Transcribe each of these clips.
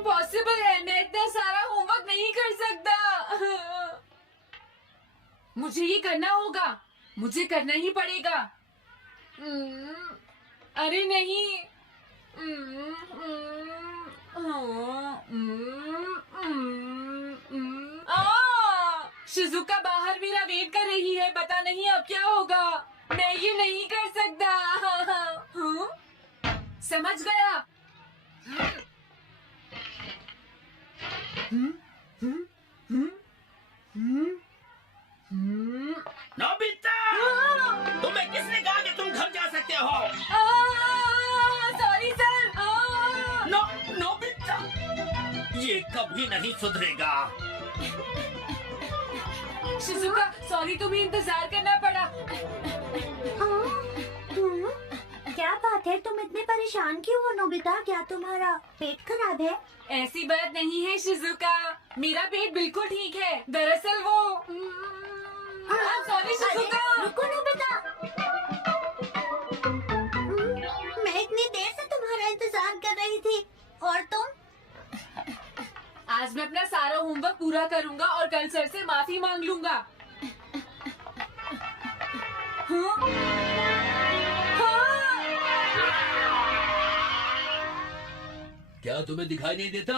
Impossible है, मैं इतना सारा होमवर्क नहीं कर सकता। मुझे ये करना होगा, मुझे करना ही पड़ेगा। अरे नहीं। शिजुका बाहर मेरा वेट कर रही है, पता नहीं अब क्या होगा। मैं ये नहीं कर सकता। समझ गया। नोबिता, तुम्हें किसने कहा कि तुम घर जा सकते हो? Sorry sir. नोबिता, ये कभी नहीं सुधरेगा। शिजुका सॉरी, तुम्हें इंतजार करना पड़ा। क्या बात है, तुम इतने परेशान क्यों हो नोबिता? क्या तुम्हारा पेट खराब है? ऐसी बात नहीं है शिजुका, मेरा पेट बिल्कुल ठीक है। दरअसल वो सॉरी शिजुका। रुको नोबिता, मैं इतनी देर से तुम्हारा इंतजार कर रही थी और तुम? आज मैं अपना सारा होमवर्क पूरा करूंगा और कल सर से माफी मांग लूंगा। क्या तुम्हें दिखाई नहीं देता?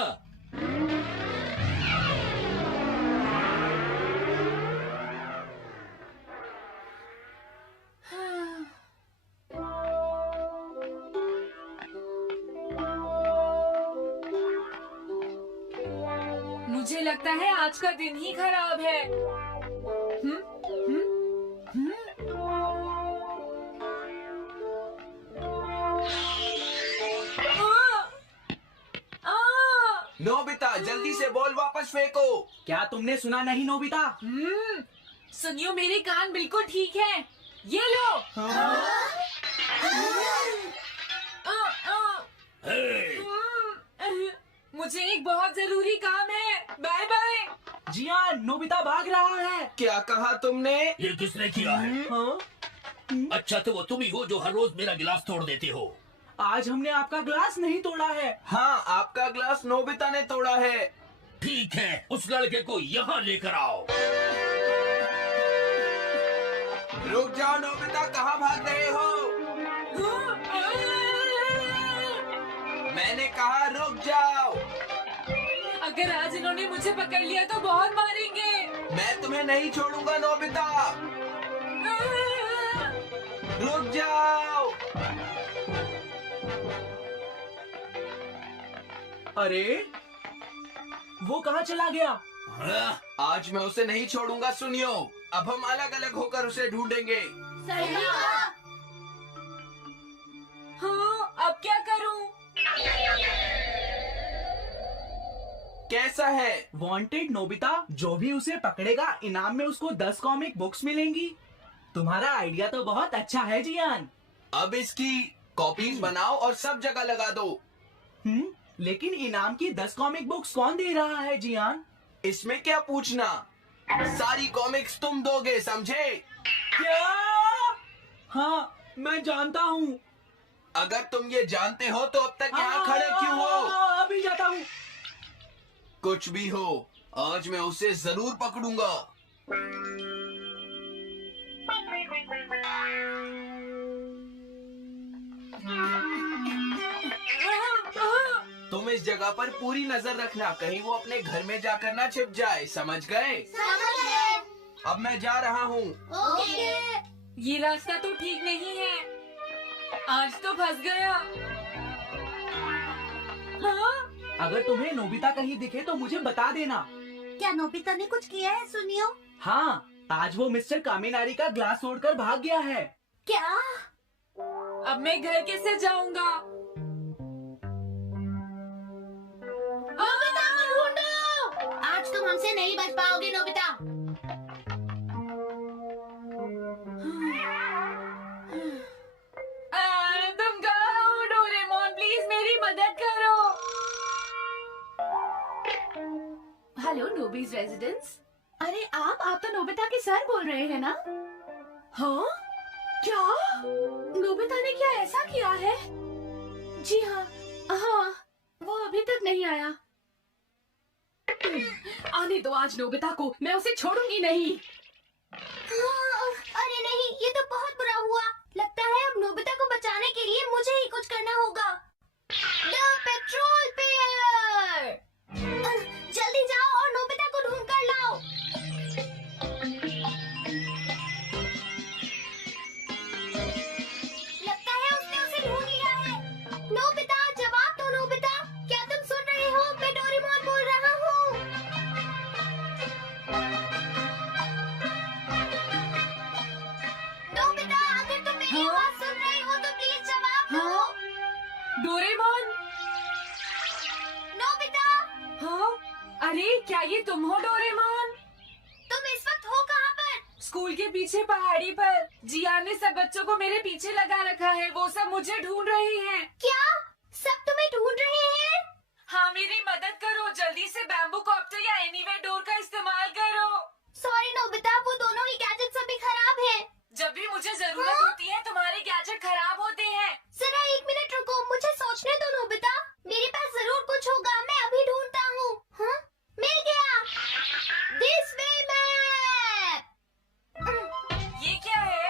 मुझे लगता है आज का दिन ही खराब है। नोबिता जल्दी से बॉल वापस फेंको। क्या तुमने सुना नहीं नोबिता? सुनियो, मेरे कान बिल्कुल ठीक हैं। ये लो। मुझे एक बहुत जरूरी काम है। Bye bye. जियान, नोबिता भाग रहा है। क्या कहा तुमने? ये किसने किया है? अच्छा, तो वो तुम ही हो जो हर रोज मेरा गिलास तोड़ देते हो। आज हमने आपका ग्लास नहीं तोड़ा है। हाँ, आपका ग्लास नोबिता ने तोड़ा है। ठीक है, उस लड़के को यहाँ लेकर आओ। रुक जाओ नोबिता, कहाँ भाग रहे हो? मैंने कहा रुक जाओ। अगर आज इन्होंने मुझे पकड़ लिया तो बहुत मारेंगे। मैं तुम्हें नहीं छोड़ूंगा नोबिता, रुक जाओ। अरे वो कहाँ चला गया? आज मैं उसे नहीं छोड़ूंगा। सुनियो, अब हम अलग अलग होकर उसे ढूंढेंगे। सही बात। हाँ, अब क्या करूं? कैसा है? वांटेड नोबिता, जो भी उसे पकड़ेगा इनाम में उसको 10 कॉमिक बुक्स मिलेंगी। तुम्हारा आइडिया तो बहुत अच्छा है जियान। अब इसकी कॉपीज बनाओ और सब जगह लगा दो। लेकिन इनाम की 10 कॉमिक बुक्स कौन दे रहा है जियान? इसमें क्या पूछना, सारी कॉमिक्स तुम दोगे, समझे? क्या? हाँ, मैं जानता हूँ। अगर तुम ये जानते हो तो अब तक यहाँ खड़े क्यों हो? अभी जाता हूँ। कुछ भी हो, आज मैं उसे जरूर पकड़ूंगा। तुम इस जगह पर पूरी नजर रखना, कहीं वो अपने घर में जाकर ना छिप जाए, समझ गए? अब मैं जा रहा हूँ। ये रास्ता तो ठीक नहीं है, आज तो फंस गया। हाँ? अगर तुम्हें नोबिता कहीं दिखे तो मुझे बता देना। क्या नोबिता ने कुछ किया है? सुनियो। हाँ, आज वो मिस्टर कामिनारी का ग्लास तोड़कर भाग गया है। क्या? अब मैं घर कैसे जाऊंगा? नोबिता को ढूंढो। आज तुम हमसे नहीं बच पाओगे नोबिता। तुम कहाँ हो डोरेमोन? प्लीज मेरी मदद करो। हेलो नोबीज रेजिडेंस। अरे आप तो नोबिता के सर बोल रहे हैं ना? हाँ? क्या? नोबिता ने क्या ऐसा किया है? जी हाँ, हाँ, वो अभी तक नहीं आया। आने दो आज नोबिता को, मैं उसे छोड़ूंगी नहीं। अरे नहीं, ये तो बहुत बुरा हुआ। लगता है अब नोबिता को बचाने के लिए मुझे ही कुछ करना होगा। द पेट्रोल पेयर, जल्दी जाओ और नोबिता को ढूंढ कर लाओ। लगता है उसने उसे ढूंढ लिया है। नोबिता, जवाब दो नोबिता, क्या तुम सुन रहे हो? मैं डोरेमोन बोल रहा हूँ। नोबिता, अगर तुम मेरी आवाज सुन रहे हो तो प्लीज जवाब दो। डोरेमोन। नोबिता, हाँ, अरे क्या ये तुम हो डोरेमोन? तुम इस वक्त हो कहाँ पर? स्कूल के पीछे पहाड़ी पर जियान ने सब बच्चों को मेरे पीछे लगा रखा है। वो सब मुझे ढूंढ रहे हैं। क्या सब तुम्हें ढूंढ रहे हैं? हाँ, मेरी मदद करो। जल्दी से बैम्बू कॉप्टर या एनीवेयर डोर का इस्तेमाल करो। सॉरी नोबिता, वो दोनों ही गैजेट्स अभी खराब हैं। जब भी मुझे जरूरत होती है तुम्हारे गैजेट खराब होते हैं। जरा 1 मिनट रुको, मुझे सोचने दो नोबिता। मेरे पास जरूर कुछ होगा, मैं अभी ढूंढता हूँ। हाँ, मिल गया। This way map. ये क्या है?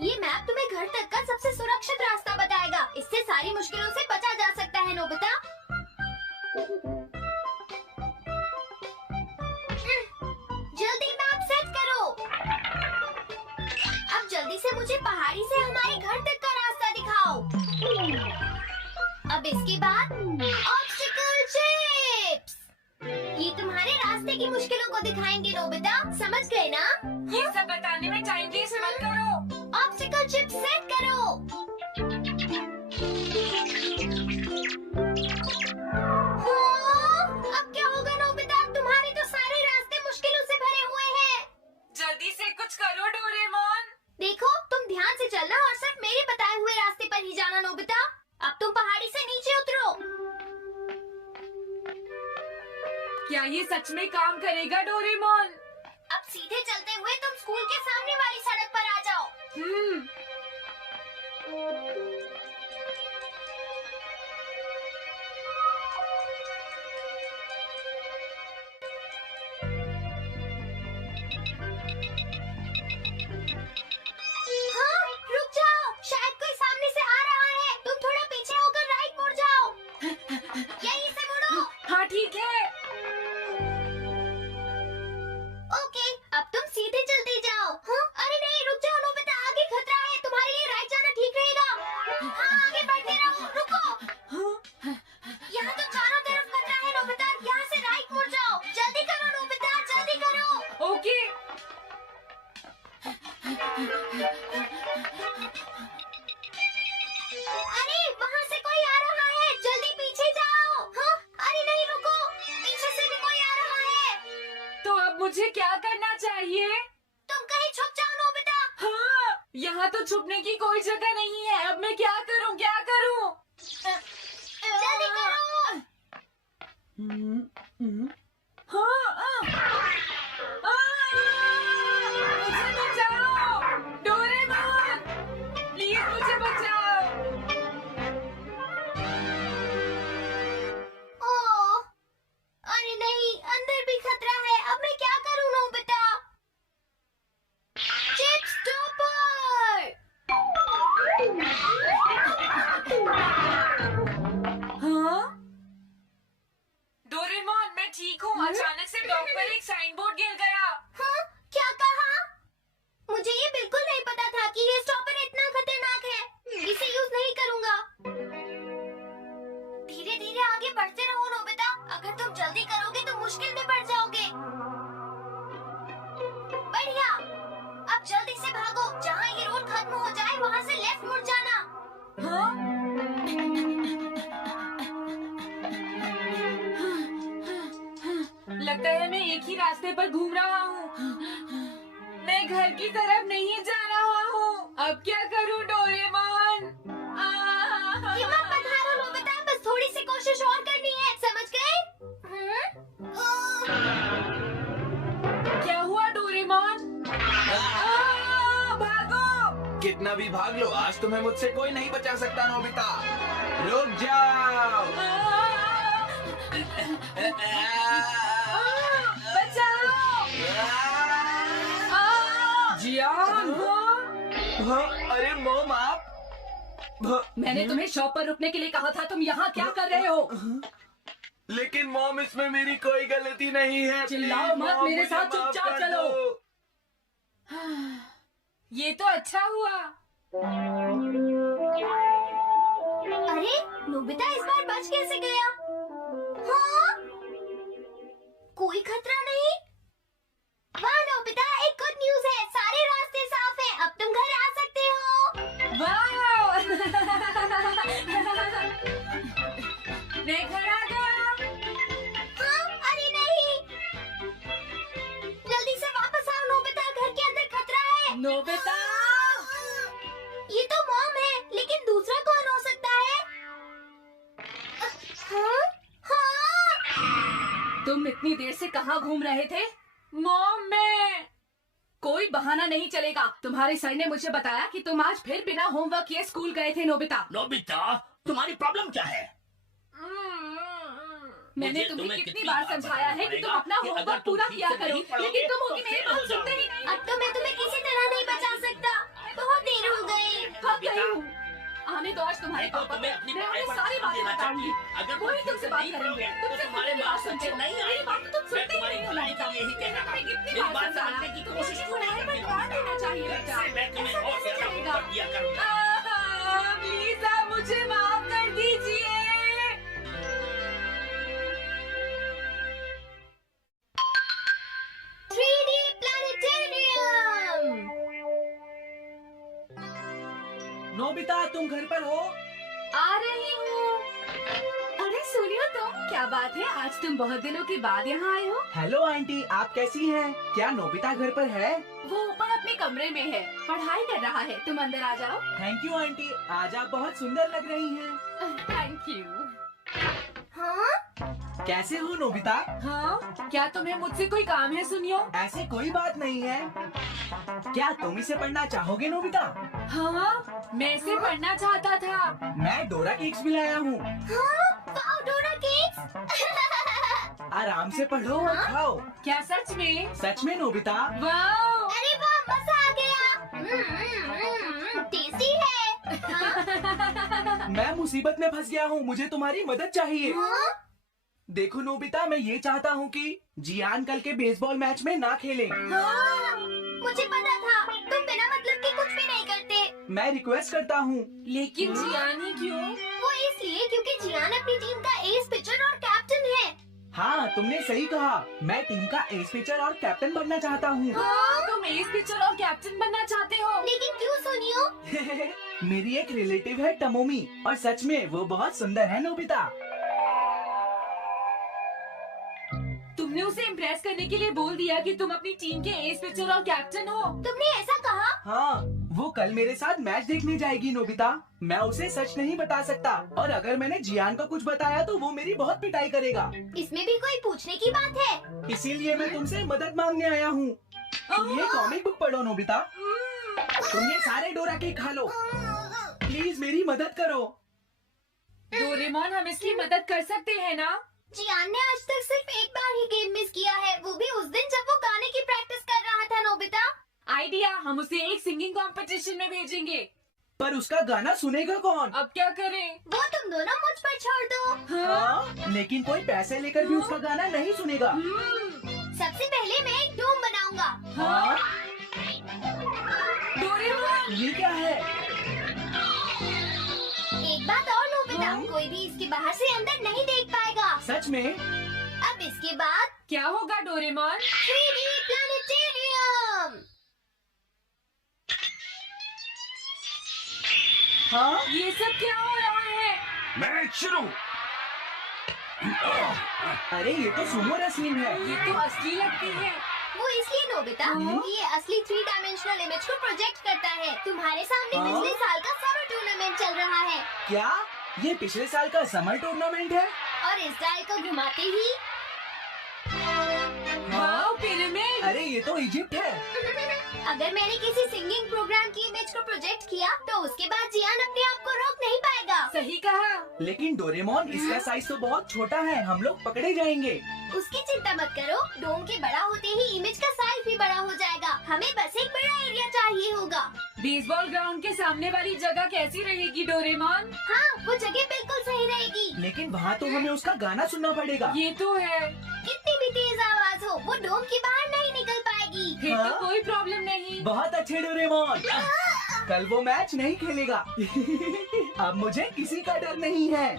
ये मैप तुम्हें घर तक का सबसे सुरक्षित रास्ता बताएगा। इससे सारी मुश्किलों से बचा जा सकता है नोबिता। जल्दी मैप सेट करो। अब जल्दी से मुझे पहाड़ी से हमारे घर तक का रास्ता दिखाओ। अब इसके बाद ऑब्स्टिकल चिप्स। ये तुम्हारे रास्ते की मुश्किलों को दिखाएंगे नोबिता, समझ गए ना? ये सब बताने में टाइम वेस्ट मत करो। ऑब्स्टिकल चिप्स सेट करो। अब क्या होगा नोबिता? तुम्हारे तो सारे रास्ते मुश्किलों से भरे हुए हैं। जल्दी से कुछ करो डोरेमोन। देखो, तुम ध्यान से चलना और सिर्फ मेरे बताए हुए रास्ते पर ही जाना नोबिता। अब तुम पहाड़ी से नीचे उतरो। क्या ये सच में काम करेगा डोरेमोन? अब सीधे चलते हुए तुम स्कूल के सामने वाली सड़क पर आ जाओ। हाँ, रुक जाओ, शायद कोई सामने से आ रहा है। तुम थोड़ा पीछे होकर राइट मुड़ जाओ। यहीं से मुड़ो। हाँ ठीक है। ओके, अब तुम सीधे चलते जाओ। हाँ? अरे नहीं, रुक जाओ नोबिता, आगे खतरा है। तुम्हारे लिए राइट जाना ठीक रहेगा। हाँ, आगे बढ़ते रहो। रुको, यहाँ तो चारों तरफ खतरा है नोबिता। यहाँ से राइट मुड़ जाओ। जल्दी करो नोबिता, जल्दी करो। ओके। अरे वहाँ से कोई आ रहा है, जल्दी पीछे जाओ। हाँ? अरे नहीं, रुको, पीछे से भी कोई आ रहा है। तो अब मुझे क्या करना चाहिए? तुम कहीं छुप जाओ नोबिता। हाँ, यहाँ तो छुपने की कोई जगह नहीं है। अब मैं क्या करूँ, क्या करूँ? जल्दी करो। मुझे बचाओ डोरेमोन, प्लीज मुझे बचाओ। ओह, अरे नहीं, अंदर भी खतरा है। अब मैं क्या करूँ नोबिता? Chip stopper. हाँ? डोरेमोन, मैं ठीक हूँ। अचानक से डॉग पर एक साइन बोर्ड गिर गया। हाँ? क्या कहा? मुझे ये बिल्कुल नहीं पता था कि ये स्टॉपर इतना खतरनाक है। इसे यूज नहीं करूँगा। धीरे धीरे आगे बढ़ते रहो नोबिता। अगर तुम जल्दी करोगे तो मुश्किल में पड़ जाओगे। बढ़िया, अब जल्दी से भागो। जहाँ ये रोड खत्म हो जाए वहाँ से लेफ्ट मुड़ जाना। हाँ? लगता है मैं एक ही रास्ते पर घूम रहा हूँ। मैं घर की तरफ नहीं जा रहा हूँ। अब क्या करूँ डोरेमोन? हिम्मत मत हारो नोबिता, बस थोड़ी सी कोशिश और करनी है, समझ गए? क्या हुआ डोरेमोन? भागो! कितना भी भाग लो, आज तुम्हें मुझसे कोई नहीं बचा सकता नोबिता। रुक जाओ। बचाओ! जियान, हाँ, अरे मॉम आप मैंने तुम्हें शॉप पर रुकने के लिए कहा था, तुम यहाँ क्या कर रहे हो? लेकिन मॉम इसमें मेरी कोई गलती नहीं है। चिल्लाओ प्लीज, मत, मॉम, मेरे मुझे साथ माफ चुपचाप कर चलो। दो। ये तो अच्छा हुआ। अरे नोबिता इस बार बच कैसे गया? हाँ? कोई खतरा नहीं? वाह नोबिता, एक गुड न्यूज है, सारे रास्ते साफ हैं, अब तुम घर आ सकते हो। वाह मैं घर आ गया। हाँ? अरे नहीं, जल्दी से वापस आओ नोबिता, घर के अंदर खतरा है। नोबिता, ये तो मॉम है, लेकिन दूसरा कौन हो सकता है? हाँ? हाँ? तुम इतनी देर से कहाँ घूम रहे थे? मॉम मैं कोई बहाना नहीं चलेगा। तुम्हारे सर ने मुझे बताया कि तुम आज फिर बिना होमवर्क किए स्कूल गए थे नोबिता। नोबिता, तुम्हारी प्रॉब्लम क्या है? मैंने मुझे तुम्हें तुम्हें कितनी बार समझाया है कि तुम अपना कि अगर होमवर्क तुम पूरा ठीक किया से करो, नहीं पढ़ोगे, लेकिन तुम तो होगी मेरी फेल बात हो सुनते ही जाओगे। नहीं। अब तो मैं तुम्हें किसी तरह नहीं बचा सकता, बहुत देर हो गई। थक गई हूँ। आने दो आज तुम्हारे देखो, पापा तुम्हें को। अपनी मैं पढ़ाई उन्हें पर सारी ध्यान बातें देना बताऊंगी। चाहिए। अगर तुम वही ठीक तुमसे से बात नहीं करेंगे। पढ़ोगे, तुमसे तो तुम्हारे कितनी बार मार्क्स सुनते अच्छे हो? नहीं मेरी आएंगे। बात तो तुम मैं सुनते ही तुम्हारी नहीं हो भलाई नोबिता। के लिए ही कह रहा मैंने हूँ। कितनी मेरी बार बात समझाया समझने की कि कोशिश तुम्हें करो। पढ़ाई पर ध्यान देना चाहिए बेटा। मैं तुम्हें ऐसा और कैसे ज्यादा चलेगा? होमवर्क दिया करूंगा। प्लीज आप मुझे माफ कर दीजिए। 3D planetarium. नोबिता तुम घर पर हो? आ रही हूँ। अरे सुनियो तुम, क्या बात है, आज तुम बहुत दिनों के बाद यहाँ आए हो? हेलो आंटी, आप कैसी हैं? क्या नोबिता घर पर है? वो ऊपर अपने कमरे में है, पढ़ाई कर रहा है। तुम अंदर आ जाओ। थैंक यू आंटी, आज आप बहुत सुंदर लग रही हैं। Thank you. हाँ? कैसे हो नोबिता? हाँ, क्या तुम्हें मुझसे कोई काम है सुनियो? ऐसे कोई बात नहीं है। क्या तुम इसे पढ़ना चाहोगे नोबिता? हाँ, मैं इसे पढ़ना चाहता था। मैं डोरा केक्स भी लाया हूँ। हाँ? वाओ, डोरा केक्स। आराम से पढ़ो और खाओ। क्या सच में? सच में नोबिता? वाह अरे वाह, मजा आ गया। टेस्टी है। हाँ? मैं मुसीबत में फंस गया हूँ, मुझे तुम्हारी मदद चाहिए। हाँ? देखो नोबिता, मैं ये चाहता हूँ कि जियान कल के बेसबॉल मैच में ना खेले। हाँ? मुझे पता था, तुम बिना मतलब के कुछ भी नहीं करते। मैं रिक्वेस्ट करता हूँ। लेकिन जियानी क्यों? वो इसलिए क्योंकि जियान अपनी टीम का एस पिचर और कैप्टन है। हाँ, तुमने सही कहा, मैं टीम का एस पिचर और कैप्टन बनना चाहता हूँ। हाँ? तुम एस पिचर और कैप्टन बनना चाहते हो? लेकिन क्यों सुनियो? मेरी एक रिलेटिव है टमोमी, और सच में वो बहुत सुंदर है नोबिता। तुमने उसे इम्प्रेस करने के लिए बोल दिया कि तुम अपनी टीम के एस पिचर और कैप्टन हो। तुमने ऐसा कहा? हाँ, वो कल मेरे साथ मैच देखने जाएगी नोबिता। मैं उसे सच नहीं बता सकता, और अगर मैंने जियान को कुछ बताया तो वो मेरी बहुत पिटाई करेगा। इसमें भी कोई पूछने की बात है? इसीलिए मैं तुमसे मदद मांगने आया हूँ। तुम ये कॉमिक बुक पढ़ो नोबिता। तुम ये सारे डोरा केक खा लो। प्लीज मेरी मदद करो। डोरेमोन, हम इसकी मदद कर सकते हैं ना? जियान ने आज तक सिर्फ एक बार ही गेम मिस किया है, वो भी उस दिन जब वो गाने की प्रैक्टिस कर रहा था। नोबिता, आइडिया, हम उसे एक सिंगिंग कंपटीशन में भेजेंगे। पर उसका गाना सुनेगा कौन? अब क्या करें? वो तुम दोनों मुझ पर छोड़ दो। हाँ, लेकिन कोई पैसे लेकर भी उसका गाना नहीं सुनेगा। सबसे पहले मैं एक डोम बनाऊंगा। हाँ, डोरेमोन, ये क्या है? एक बात और नोबिता, हाँ? कोई भी इसके बाहर से अंदर नहीं देख पाएगा। सच में? अब इसके बाद क्या होगा डोरेमोन? 3D planetarium. हाँ, ये सब क्या हो रहा है? मैच शुरू। अरे ये तो सुमो रेसलिंग है। ये तो असली लगती है। वो इसलिए नोबिता, क्योंकि ये असली 3 डायमेंशनल इमेज को प्रोजेक्ट करता है। तुम्हारे सामने हाँ? पिछले साल का समर टूर्नामेंट चल रहा है, क्या ये पिछले साल का समर टूर्नामेंट है? और इस डायल को घुमाते ही वाह, पिरामिड। अरे ये तो इजिप्ट है। अगर मैंने किसी सिंगिंग प्रोग्राम की इमेज को प्रोजेक्ट किया तो उसके बाद जियान अपने आप को रोक नहीं पाएगा। सही कहा। लेकिन डोरेमोन इसका साइज तो बहुत छोटा है, हम लोग पकड़े जाएंगे। उसकी चिंता मत करो, डोम के बड़ा होते ही इमेज का साइज भी बड़ा हो जाएगा। हमें बस एक बड़ा एरिया चाहिए होगा। बेसबॉल ग्राउंड के सामने वाली जगह कैसी रहेगी डोरेमोन? हाँ, वो जगह बिल्कुल सही रहेगी। लेकिन वहाँ तो हमें उसका गाना सुनना पड़ेगा। ये तो है। कितनी भी तेज आवाज हो, वो डोम के बाहर नहीं निकल पाएगी। फिर हाँ? तो कोई प्रॉब्लम नहीं। बहुत अच्छे डोरेमोन। कल वो मैच नहीं खेलेगा। अब मुझे किसी का डर नहीं है।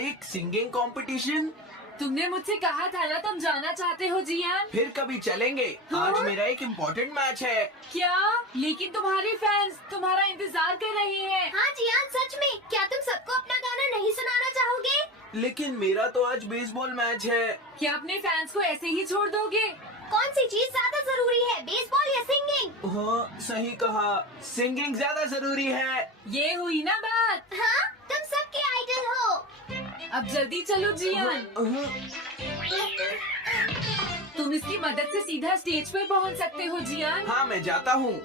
एक सिंगिंग कंपटीशन? तुमने मुझसे कहा था ना तुम जाना चाहते हो जियान। फिर कभी चलेंगे। हाँ? आज मेरा एक इम्पोर्टेंट मैच है। क्या? लेकिन तुम्हारे फैंस तुम्हारा इंतजार कर रहे हैं। हाँ जियान, सच में क्या तुम सबको अपना गाना नहीं सुनाना चाहोगे? लेकिन मेरा तो आज बेसबॉल मैच है। क्या अपने फैंस को ऐसे ही छोड़ दोगे? कौन सी चीज ज्यादा जरूरी है, बेसबॉल या सिंगिंग? हाँ, सही कहा, सिंगिंग ज्यादा जरूरी है। ये हुई ना बात। हाँ, तुम सबके आइडल हो। अब जल्दी चलो जियान। तुम इसकी मदद से सीधा स्टेज पर पहुंच सकते हो जियान। हाँ, मैं जाता हूँ।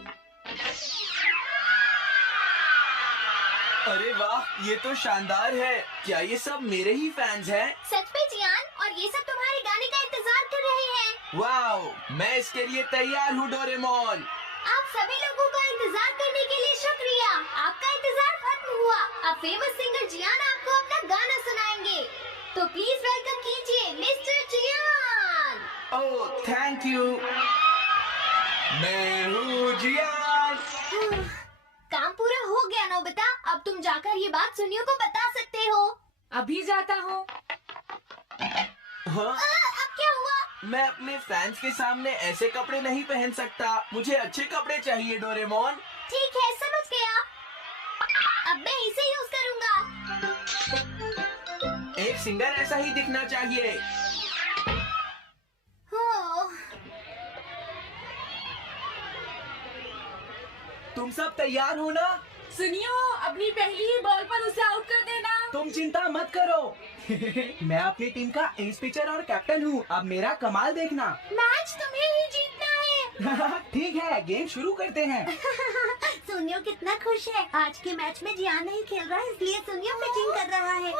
अरे वाह, ये तो शानदार है। क्या ये सब मेरे ही फैंस हैं? सच में जियान, और ये सब तुम्हारे गाने का इंतजार कर रहे हैं। वाह, मैं इसके लिए तैयार हूँ डोरेमोन। आप सभी लोगों का इंतजार करने के लिए शुक्रिया। आपका इंतजार खत्म हुआ। अब फेमस सिंगर जियान आपको अपना गाना सुनाएंगे। तो प्लीज वेलकम कीजिए mister Jian. Oh, thank you. मैं हूँ जियान। काम पूरा हो गया नोबिता। अब तुम जाकर ये बात सुनियो को बता सकते हो। अभी जाता हूँ। हाँ? अब क्या हुआ? मैं अपने फैंस के सामने ऐसे कपड़े नहीं पहन सकता। मुझे अच्छे कपड़े चाहिए डोरेमोन। ठीक है, समझ गया। अब मैं इसे यूज करूँगा। एक सिंगर ऐसा ही दिखना चाहिए। हो, तुम सब तैयार हो ना? सुनियो, अपनी पहली ही बॉल पर उसे आउट कर देना। तुम चिंता मत करो। मैं अपनी टीम का एस पिचर और कैप्टन हूँ। अब मेरा कमाल देखना। मैच तुम्हें ही जीतना है। ठीक है, गेम शुरू करते हैं। सुनियो कितना खुश है। आज के मैच में जियान नहीं खेल रहा है, इसलिए सुनियो पिचिंग कर रहा है।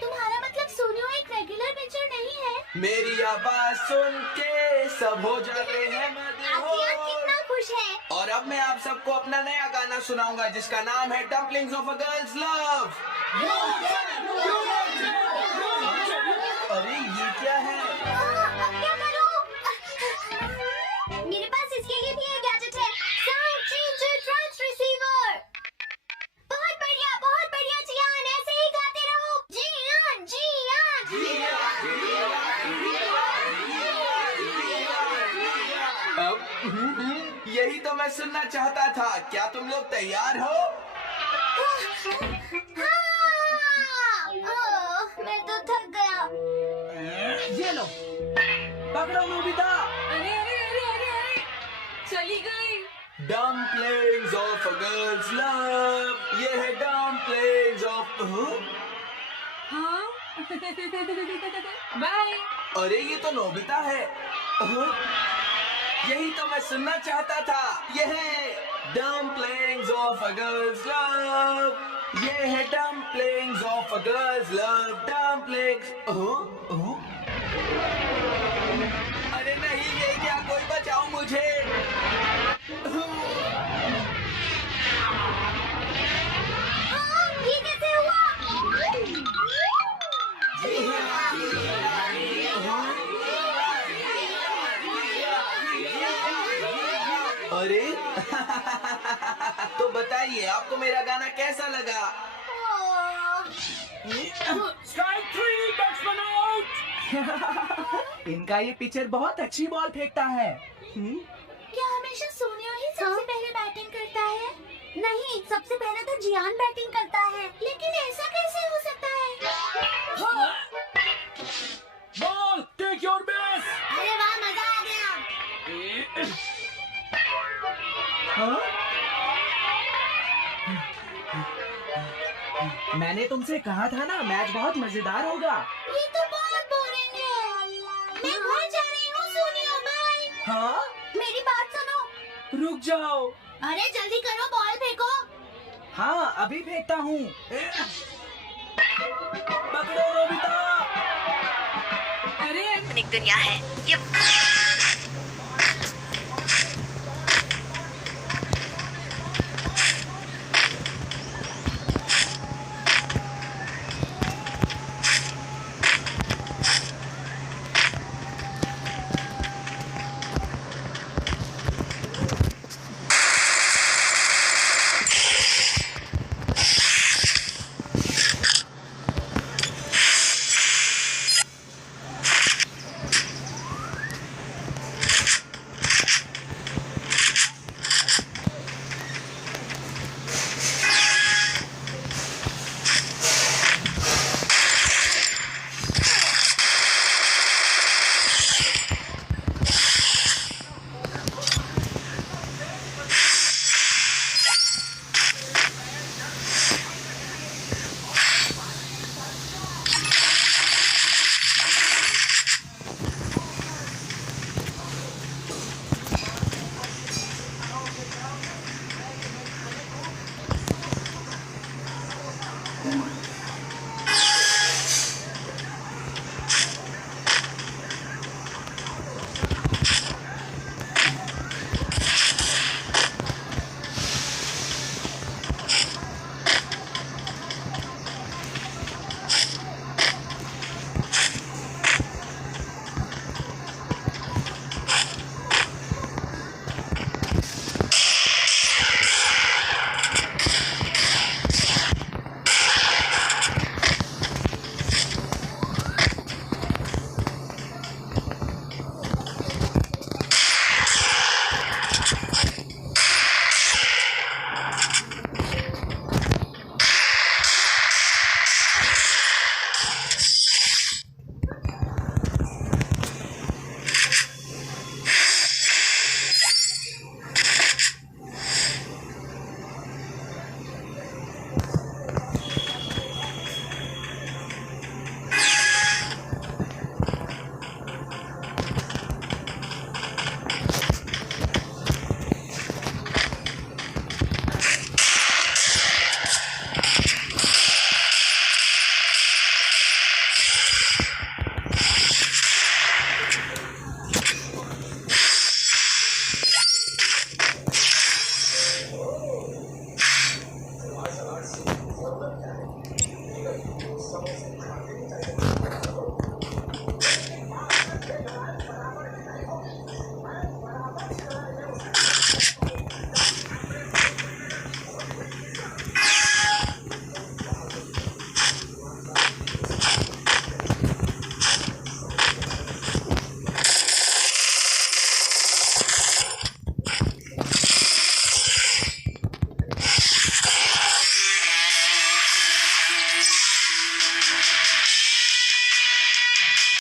तुम्हारा मतलब सुनियो एक रेगुलर पिचर नहीं है? मेरी आवाज सुन के सब हो जाते हैं आप जियान कितना खुश है। और अब मैं आप सबको अपना नया गाना सुनाऊंगा जिसका नाम है dumplings of a girls love. अरे ये क्या है? अब क्या करूं? मेरे पास इसके लिए भी एक गैजेट है, साउंड चेंजर ट्रांस रिसीवर। बहुत बढ़िया जियान, ऐसे ही गाते रहो। जियान जियान। अब यही तो मैं सुनना चाहता था। क्या तुम लोग तैयार हो? मैं तो थक गया। ये लो, पकड़ो नोबिता। अरे अरे अरे अरे अरे, चली गई। Dumplings of a girls love. ये है डम्पलिंग्स ऑफ। हाँ। बाय। अरे ये तो नोबिता है। यही तो मैं सुनना चाहता था। ये है dumplings of a girls love. ये है dumplings of a girls love. Dumplings. अरे नहीं, ये क्या? कोई बचाओ मुझे। ये कैसे हुआ? अरे तो बताइए, आपको मेरा गाना कैसा लगा? Strike 3, batsman out. इनका ये पिचर बहुत अच्छी बॉल फेंकता है। क्या हमेशा सोनियो ही सबसे पहले बैटिंग करता है? नहीं, सबसे पहले तो जियान बैटिंग करता है। लेकिन ऐसा कैसे हो सकता है? Ball, take your base. अरे वाह, मजा आ गया। हाँ? मैंने तुमसे कहा था ना, मैच बहुत मजेदार होगा। ये तो बहुत बोरिंग है। मैं घर जा रही हूँ सोनियो, बाय। हाँ? मेरी बात रुक जाओ। अरे जल्दी करो, बॉल फेंको। हाँ अभी फेंकता हूँ। पकड़ो नोबिता। अरे एक दुनिया है ये